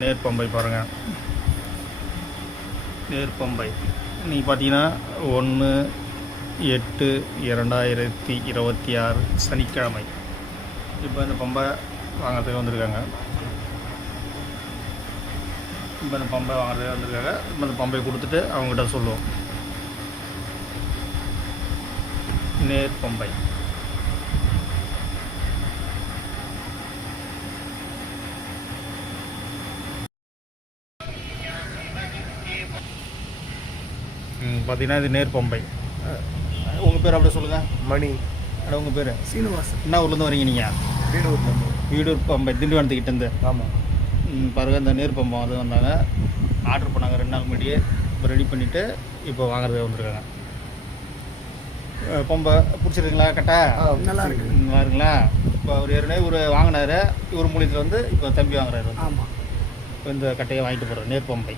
நேர்பம்பை பாருங்கள். நேர்பம்பை நீங்கள் பார்த்தீங்கன்னா 1/8/2026 சனிக்கிழமை. இப்போ இந்த பம்பை வாங்கிறதுக்கு வந்திருக்காங்க. இப்போ இந்த பம்பை கொடுத்துட்டு அவங்ககிட்ட சொல்லுவோம். நேர்பம்பை பார்த்தீங்கன்னா இது நேர்பம்பை. உங்கள் பேர் அப்படியே சொல்லுங்கள். மணி. அட உங்கள் பேர் சீனிவாசன். என்ன ஊர்லேருந்து வரீங்க நீங்கள்? வீடூர் பம்பை திண்டிவனத்துக்கிட்டேருந்து. ஆமாம். பாருங்கள் இந்த நேர்பம்பம் அது வந்தாங்க, ஆர்டர் பண்ணாங்க 2 நாள் முன்னாடியே. இப்போ ரெடி பண்ணிவிட்டு இப்போ வாங்குறதுக்கு வந்திருக்காங்க. பம்பை பிடிச்சிருக்குங்களா? கட்டை நல்லா இருக்கு. நல்லா இருக்குங்களா? இப்போ அவர் ஏற்கனவே ஒரு வாங்கினார், இவர் மூலியத்தில் வந்து இப்போ தம்பி வாங்குறாரு. ஆமாம். இப்போ இந்த கட்டையை வாங்கிட்டு போகிறார் நேர்பம்பை.